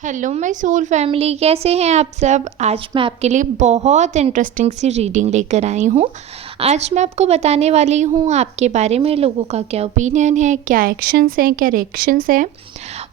Hello my soul family, कैसे हैं आप सब। आज मैं आपके लिए बहुत इंटरेस्टिंग सी रीडिंग लेकर आई हूँ। आज मैं आपको बताने वाली हूँ आपके बारे में, लोगों का क्या ओपिनियन है, क्या एक्शंस हैं, क्या रिएक्शंस हैं।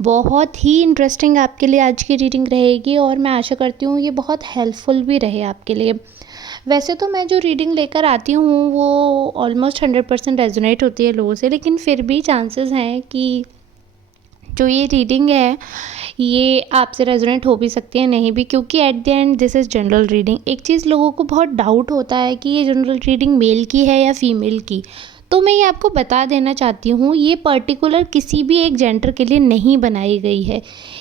बहुत ही इंटरेस्टिंग आपके लिए आज की रीडिंग रहेगी और मैं आशा करती हूँ ये बहुत हेल्पफुल भी रहे आपके लिए। वैसे तो मैं जो रीडिंग लेकर आती हूँ वो ऑलमोस्ट 100% रेजोनेट होती है लोगों से, लेकिन फिर भी चांसेस हैं कि जो ये रीडिंग है ये आपसे रेजोनेट हो भी सकती है, नहीं भी, क्योंकि at the end this is general reading. एक चीज़ लोगों को बहुत डाउट होता है कि ये जनरल रीडिंग मेल की है या फीमेल की, तो मैं ये आपको बता देना चाहती हूँ ये पर्टिकुलर किसी भी एक जेंडर के लिए नहीं बनाई गई है।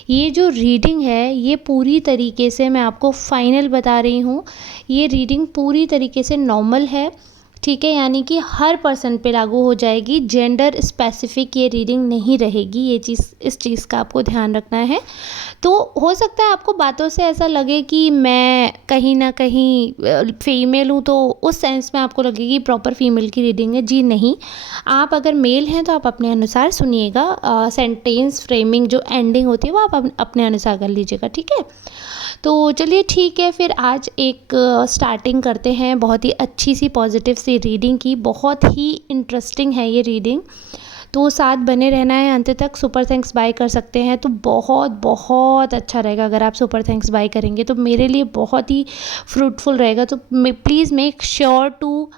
ये जो रीडिंग है ये पूरी तरीके से, मैं आपको फाइनल बता रही हूँ, ये रीडिंग पूरी तरीके से नॉर्मल है, ठीक है। यानी कि हर पर्सन पे लागू हो जाएगी, जेंडर स्पेसिफिक ये रीडिंग नहीं रहेगी। ये चीज़, इस चीज़ का आपको ध्यान रखना है। तो हो सकता है आपको बातों से ऐसा लगे कि मैं कहीं ना कहीं फीमेल हूँ, तो उस सेंस में आपको लगे कि प्रॉपर फीमेल की रीडिंग है। जी नहीं, आप अगर मेल हैं तो आप अपने अनुसार सुनिएगा। सेंटेंस फ्रेमिंग जो एंडिंग होती है वो आप अपने अनुसार कर लीजिएगा, ठीक है। तो चलिए ठीक है, फिर आज एक स्टार्टिंग करते हैं बहुत ही अच्छी सी पॉजिटिव सी रीडिंग की। बहुत ही इंटरेस्टिंग है ये रीडिंग, तो साथ बने रहना है अंत तक। सुपर थैंक्स बाय कर सकते हैं तो बहुत बहुत अच्छा रहेगा। अगर आप सुपर थैंक्स बाय करेंगे तो मेरे लिए बहुत ही फ्रूटफुल रहेगा। तो please make sure to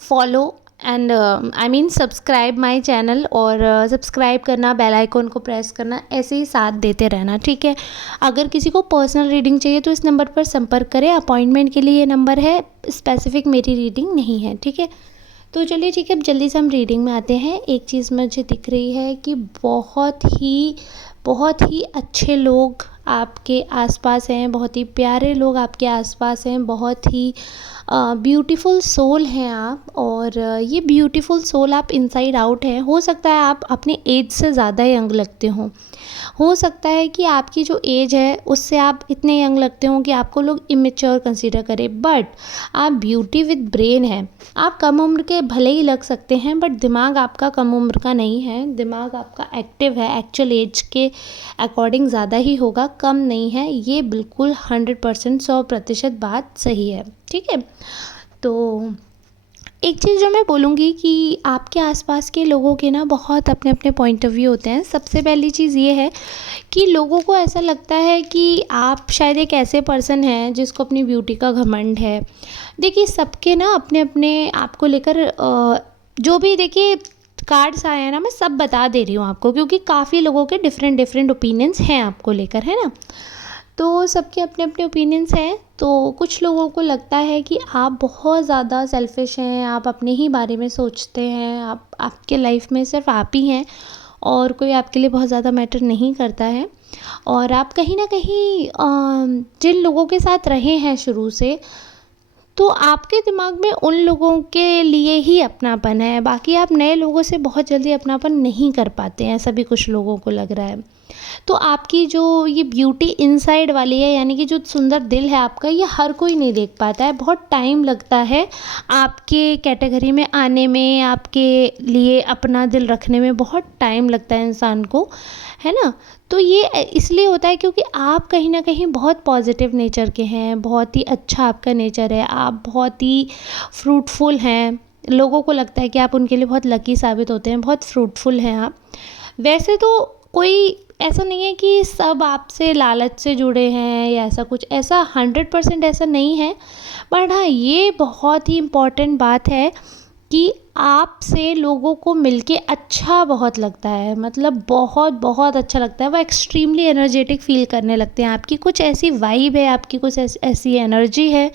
follow and I mean subscribe my channel, और सब्सक्राइब करना, बेल आइकॉन को प्रेस करना, ऐसे ही साथ देते रहना, ठीक है। अगर किसी को पर्सनल रीडिंग चाहिए तो इस नंबर पर संपर्क करें। अपॉइंटमेंट के लिए ये नंबर है, स्पेसिफिक मेरी रीडिंग नहीं है, ठीक है। तो चलिए ठीक है, अब जल्दी से हम रीडिंग में आते हैं। एक चीज़ मुझे दिख रही है कि बहुत ही अच्छे लोग आपके आसपास हैं, बहुत ही प्यारे लोग आपके आसपास हैं, बहुत ही ब्यूटीफुल सोल हैं आप। और ये ब्यूटीफुल सोल आप इनसाइड आउट हैं। हो सकता है आप अपने एज से ज़्यादा यंग लगते हो सकता है कि आपकी जो एज है उससे आप इतने यंग लगते हो कि आपको लोग इमेच्योर कंसीडर करें, बट आप ब्यूटी विद ब्रेन है। आप कम उम्र के भले ही लग सकते हैं, बट दिमाग आपका कम उम्र का नहीं है। दिमाग आपका एक्टिव है, एक्चुअल एज के अकॉर्डिंग ज़्यादा ही होगा, कम नहीं है। ये बिल्कुल 100% 100% बात सही है, ठीक है। तो एक चीज़ जो मैं बोलूँगी कि आपके आसपास के लोगों के ना बहुत अपने अपने पॉइंट ऑफ व्यू होते हैं। सबसे पहली चीज़ ये है कि लोगों को ऐसा लगता है कि आप शायद एक ऐसे पर्सन हैं जिसको अपनी ब्यूटी का घमंड है। देखिए, सबके ना अपने अपने आप को लेकर जो भी, देखिए, कार्ड्स आए हैं ना, मैं सब बता दे रही हूँ आपको, क्योंकि काफ़ी लोगों के डिफरेंट डिफरेंट ओपिनियंस हैं आपको लेकर, है ना। तो सबके अपने अपने ओपिनियंस हैं। तो कुछ लोगों को लगता है कि आप बहुत ज़्यादा सेल्फिश हैं, आप अपने ही बारे में सोचते हैं, आपके लाइफ में सिर्फ आप ही हैं और कोई आपके लिए बहुत ज़्यादा मैटर नहीं करता है। और आप कहीं ना कहीं जिन लोगों के साथ रहे हैं शुरू से, तो आपके दिमाग में उन लोगों के लिए ही अपनापन है। बाकी आप नए लोगों से बहुत जल्दी अपनापन नहीं कर पाते हैं, ऐसा भी कुछ लोगों को लग रहा है। तो आपकी जो ये ब्यूटी इनसाइड वाली है, यानी कि जो सुंदर दिल है आपका, ये हर कोई नहीं देख पाता है। बहुत टाइम लगता है आपके कैटेगरी में आने में, आपके लिए अपना दिल रखने में बहुत टाइम लगता है इंसान को, है ना। तो ये इसलिए होता है क्योंकि आप कहीं ना कहीं बहुत पॉजिटिव नेचर के हैं, बहुत ही अच्छा आपका नेचर है, आप बहुत ही फ्रूटफुल हैं। लोगों को लगता है कि आप उनके लिए बहुत लकी साबित होते हैं, बहुत फ्रूटफुल हैं आप। वैसे तो कोई ऐसा नहीं है कि सब आपसे लालच से जुड़े हैं या ऐसा कुछ, ऐसा 100% ऐसा नहीं है। बट हाँ, ये बहुत ही इम्पॉर्टेंट बात है कि आपसे लोगों को मिलके अच्छा बहुत लगता है, मतलब बहुत बहुत अच्छा लगता है। वो एक्सट्रीमली एनर्जेटिक फील करने लगते हैं। आपकी कुछ ऐसी वाइब है, आपकी कुछ ऐसी एनर्जी है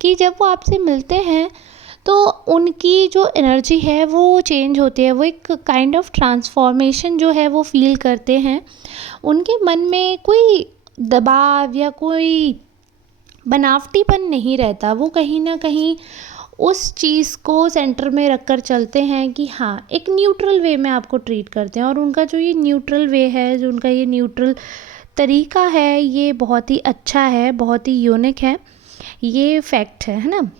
कि जब वो आपसे मिलते हैं तो उनकी जो एनर्जी है वो चेंज होती है। वो एक काइंड ऑफ ट्रांसफॉर्मेशन जो है वो फील करते हैं। उनके मन में कोई दबाव या कोई बनावटीपन नहीं रहता। वो कहीं ना कहीं उस चीज़ को सेंटर में रख कर चलते हैं कि हाँ, एक न्यूट्रल वे में आपको ट्रीट करते हैं। और उनका जो ये न्यूट्रल वे है, जो उनका ये न्यूट्रल तरीका है, ये बहुत ही अच्छा है, बहुत ही यूनिक है। ये फैक्ट है ना।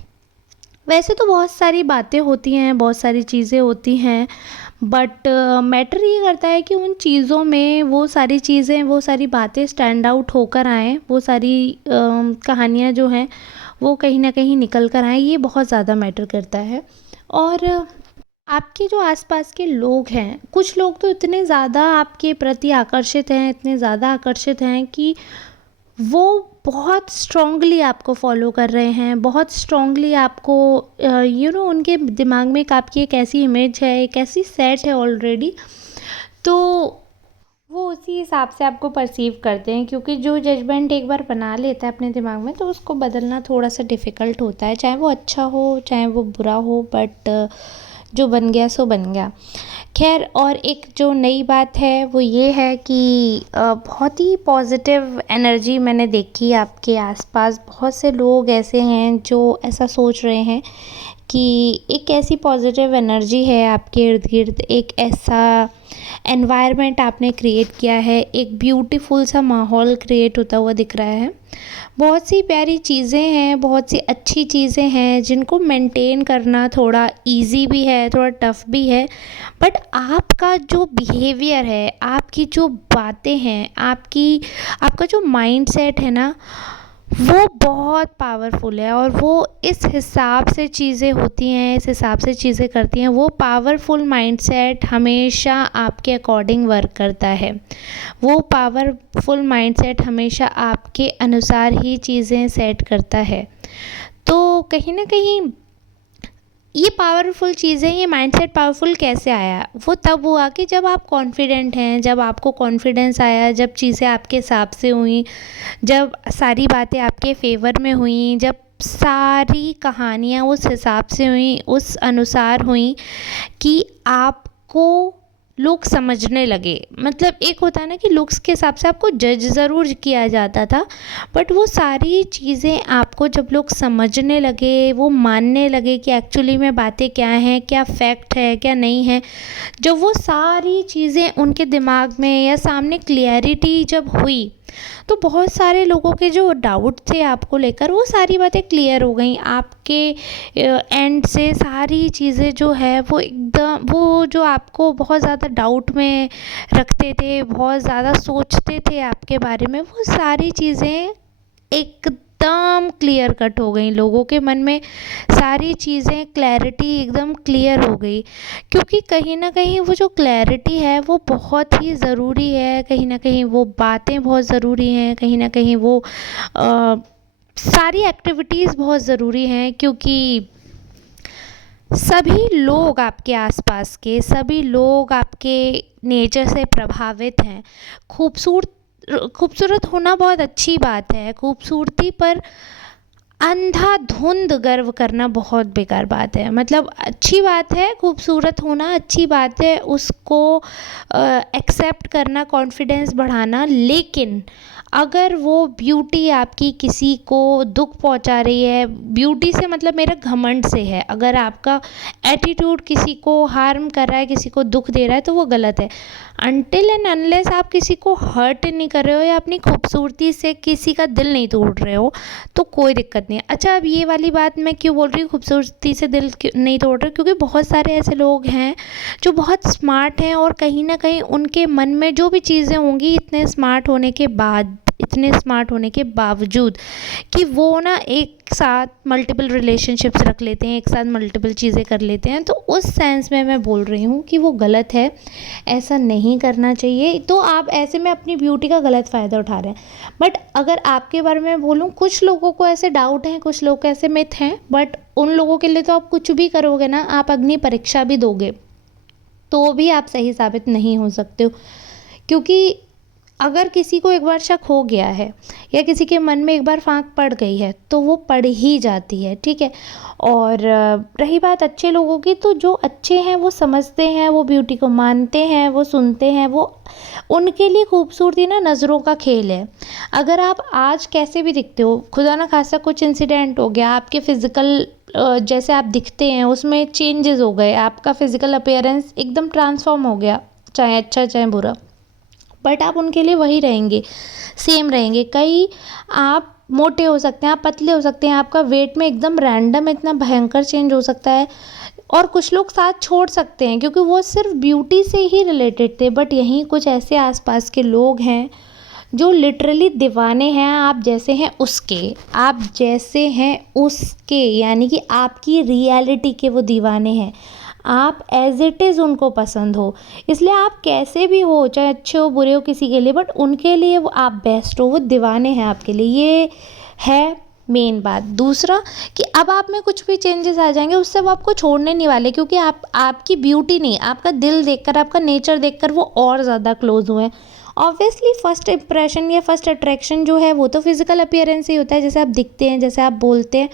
वैसे तो बहुत सारी बातें होती हैं, बहुत सारी चीज़ें होती हैं, बट मैटर ये करता है कि उन चीज़ों में वो सारी चीज़ें, वो सारी बातें स्टैंड आउट होकर आएँ, वो सारी कहानियाँ जो हैं वो कहीं न कहीं निकल कर आएँ, ये बहुत ज़्यादा मैटर करता है। और आपके जो आसपास के लोग हैं, कुछ लोग तो इतने ज़्यादा आपके प्रति आकर्षित हैं, इतने ज़्यादा आकर्षित हैं कि वो बहुत स्ट्रॉन्गली आपको फॉलो कर रहे हैं, बहुत स्ट्रॉन्गली आपको उनके दिमाग में एक आपकी एक ऐसी इमेज है, एक ऐसी सेट है ऑलरेडी, तो वो उसी हिसाब से आपको परसीव करते हैं, क्योंकि जो जजमेंट एक बार बना लेता है अपने दिमाग में तो उसको बदलना थोड़ा सा डिफ़िकल्ट होता है, चाहे वो अच्छा हो चाहे वो बुरा हो, बट जो बन गया सो बन गया। खैर, और एक जो नई बात है वो ये है कि बहुत ही पॉजिटिव एनर्जी मैंने देखी आपके आसपास। बहुत से लोग ऐसे हैं जो ऐसा सोच रहे हैं कि एक ऐसी पॉजिटिव एनर्जी है आपके इर्द गिर्द, एक ऐसा एनवायरनमेंट आपने क्रिएट किया है, एक ब्यूटीफुल सा माहौल क्रिएट होता हुआ दिख रहा है। बहुत सी प्यारी चीज़ें हैं, बहुत सी अच्छी चीज़ें हैं जिनको मेंटेन करना थोड़ा इजी भी है, थोड़ा टफ भी है, बट आपका जो बिहेवियर है, आपकी जो बातें हैं, आपका जो माइंडसेट है ना, वो बहुत पावरफुल है। और वो इस हिसाब से चीज़ें होती हैं, इस हिसाब से चीज़ें करती हैं। वो पावरफुल माइंडसेट हमेशा आपके अकॉर्डिंग वर्क करता है। वो पावरफुल माइंडसेट हमेशा आपके अनुसार ही चीज़ें सेट करता है। तो कहीं न कहीं ये पावरफुल चीज़ें, ये माइंडसेट पावरफुल कैसे आया? वो तब हुआ कि जब आप कॉन्फिडेंट हैं, जब आपको कॉन्फिडेंस आया, जब चीज़ें आपके हिसाब से हुई, जब सारी बातें आपके फ़ेवर में हुई, जब सारी कहानियाँ उस हिसाब से हुई, उस अनुसार हुई कि आपको लोग समझने लगे। मतलब एक होता है ना कि लुक्स के हिसाब से आपको जज ज़रूर किया जाता था, बट वो सारी चीज़ें आपको जब लोग समझने लगे, वो मानने लगे कि एक्चुअली में बातें क्या हैं, क्या फैक्ट है, क्या नहीं है, जब वो सारी चीज़ें उनके दिमाग में या सामने क्लियरिटी जब हुई, तो बहुत सारे लोगों के जो डाउट थे आपको लेकर, वो सारी बातें क्लियर हो गई। आपके एंड से सारी चीज़ें जो है वो एकदम, वो जो आपको बहुत ज़्यादा डाउट में रखते थे, बहुत ज़्यादा सोचते थे आपके बारे में, वो सारी चीज़ें एकदम क्लियर कट हो गई लोगों के मन में। सारी चीज़ें क्लैरिटी एकदम क्लियर हो गई, क्योंकि कहीं ना कहीं वो जो क्लैरिटी है वो बहुत ही ज़रूरी है, कहीं ना कहीं वो बातें बहुत ज़रूरी हैं, कहीं ना कहीं वो सारी एक्टिविटीज़ बहुत ज़रूरी हैं, क्योंकि सभी लोग आपके आसपास के सभी लोग आपके नेचर से प्रभावित हैं। खूबसूरत होना बहुत अच्छी बात है, खूबसूरती पर अंधाधुंध गर्व करना बहुत बेकार बात है। मतलब अच्छी बात है, खूबसूरत होना अच्छी बात है, उसको एक्सेप्ट करना, कॉन्फिडेंस बढ़ाना, लेकिन अगर वो ब्यूटी आपकी किसी को दुख पहुंचा रही है, ब्यूटी से मतलब मेरा घमंड से है, अगर आपका एटीट्यूड किसी को हार्म कर रहा है, किसी को दुख दे रहा है, तो वो गलत है। अनटिल एंड अनलेस आप किसी को हर्ट नहीं कर रहे हो या अपनी खूबसूरती से किसी का दिल नहीं तोड़ रहे हो, तो कोई दिक्कत नहीं है। अच्छा, अब ये वाली बात मैं क्यों बोल रही हूँ खूबसूरती से दिल नहीं तोड़ रहे? क्योंकि बहुत सारे ऐसे लोग हैं जो बहुत स्मार्ट हैं, और कहीं ना कहीं उनके मन में जो भी चीज़ें होंगी, इतने स्मार्ट होने के बाद, इतने स्मार्ट होने के बावजूद, कि वो ना एक साथ मल्टीपल रिलेशनशिप्स रख लेते हैं, एक साथ मल्टीपल चीज़ें कर लेते हैं। तो उस सेंस में मैं बोल रही हूँ कि वो गलत है, ऐसा नहीं करना चाहिए। तो आप ऐसे में अपनी ब्यूटी का गलत फ़ायदा उठा रहे हैं। बट अगर आपके बारे में बोलूँ, कुछ लोगों को ऐसे डाउट हैं, कुछ लोग ऐसे मिथ हैं, बट उन लोगों के लिए तो आप कुछ भी करोगे ना, आप अग्नि परीक्षा भी दोगे तो भी आप सही साबित नहीं हो सकते हो। क्योंकि अगर किसी को एक बार शक हो गया है या किसी के मन में एक बार फांक पड़ गई है, तो वो पड़ ही जाती है, ठीक है। और रही बात अच्छे लोगों की, तो जो अच्छे हैं वो समझते हैं, वो ब्यूटी को मानते हैं, वो सुनते हैं, वो उनके लिए खूबसूरती ना नज़रों का खेल है। अगर आप आज कैसे भी दिखते हो, खुदा ना खासा कुछ इंसिडेंट हो गया, आपके फिज़िकल जैसे आप दिखते हैं उसमें चेंजेस हो गए, आपका फिज़िकल अपीयरेंस एकदम ट्रांसफॉर्म हो गया, चाहे अच्छा चाहे बुरा, बट आप उनके लिए वही रहेंगे, सेम रहेंगे। कई आप मोटे हो सकते हैं, आप पतले हो सकते हैं, आपका वेट में एकदम रैंडम इतना भयंकर चेंज हो सकता है। और कुछ लोग साथ छोड़ सकते हैं क्योंकि वो सिर्फ ब्यूटी से ही रिलेटेड थे, बट यहीं कुछ ऐसे आसपास के लोग हैं जो लिटरली दीवाने हैं आप जैसे हैं उसके, आप जैसे हैं उसके, यानी कि आपकी रियलिटी के वो दीवाने हैं। आप एज इट इज़ उनको पसंद हो, इसलिए आप कैसे भी हो, चाहे अच्छे हो बुरे हो किसी के लिए, बट उनके लिए वो आप बेस्ट हो, वो दीवाने हैं आपके लिए। ये है मेन बात। दूसरा कि अब आप में कुछ भी चेंजेस आ जाएंगे उससे वो आपको छोड़ने नहीं वाले, क्योंकि आप आपकी ब्यूटी नहीं, आपका दिल देखकर, आपका नेचर देखकर वो और ज़्यादा क्लोज हुए हैं। ऑब्वियसली फर्स्ट इम्प्रेशन या फर्स्ट अट्रैक्शन जो है वो तो फिजिकल अपीयरेंस ही होता है, जैसे आप दिखते हैं, जैसे आप बोलते हैं,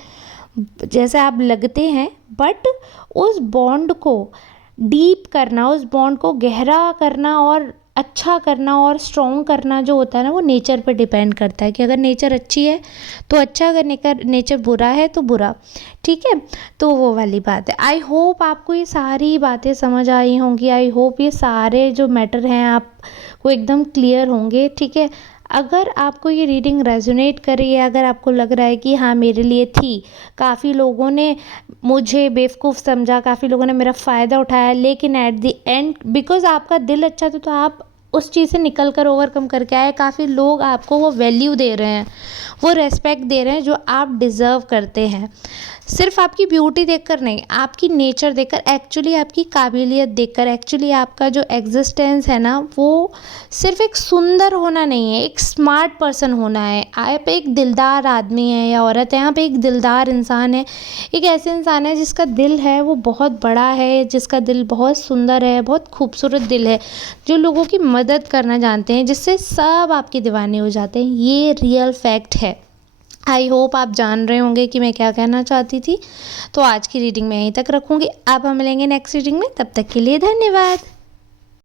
जैसे आप लगते हैं, बट उस बॉन्ड को डीप करना, उस बॉन्ड को गहरा करना और अच्छा करना और स्ट्रॉन्ग करना जो होता है ना, वो नेचर पे डिपेंड करता है कि अगर नेचर अच्छी है तो अच्छा, अगर नेचर बुरा है तो बुरा। ठीक है, तो वो वाली बात है। आई होप आपको ये सारी बातें समझ आई होंगी, आई होप ये सारे जो मैटर हैं आपको एकदम क्लियर होंगे। ठीक है, अगर आपको ये रीडिंग रेजोनेट कर रही है, अगर आपको लग रहा है कि हाँ मेरे लिए थी, काफ़ी लोगों ने मुझे बेवकूफ़ समझा, काफ़ी लोगों ने मेरा फ़ायदा उठाया, लेकिन एट द एंड बिकॉज़ आपका दिल अच्छा था तो आप उस चीज़ से निकल कर ओवरकम करके आए। काफ़ी लोग आपको वो वैल्यू दे रहे हैं, वो रेस्पेक्ट दे रहे हैं जो आप डिज़र्व करते हैं। सिर्फ आपकी ब्यूटी देखकर नहीं, आपकी नेचर देखकर, एक्चुअली आपकी काबिलियत देखकर, एक्चुअली आपका जो एग्जिस्टेंस है ना, वो सिर्फ एक सुंदर होना नहीं है, एक स्मार्ट पर्सन होना है। आप एक दिलदार आदमी है या औरत है, आप एक दिलदार इंसान है, एक ऐसे इंसान है जिसका दिल है वो बहुत बड़ा है, जिसका दिल बहुत सुंदर है, बहुत खूबसूरत दिल है, जो लोगों की मदद करना जानते हैं, जिससे सब आपके दीवाने हो जाते हैं। ये रियल फैक्ट है। आई होप आप जान रहे होंगे कि मैं क्या कहना चाहती थी। तो आज की रीडिंग मैं यहीं तक रखूँगी। अब हम मिलेंगे नेक्स्ट रीडिंग में, तब तक के लिए धन्यवाद।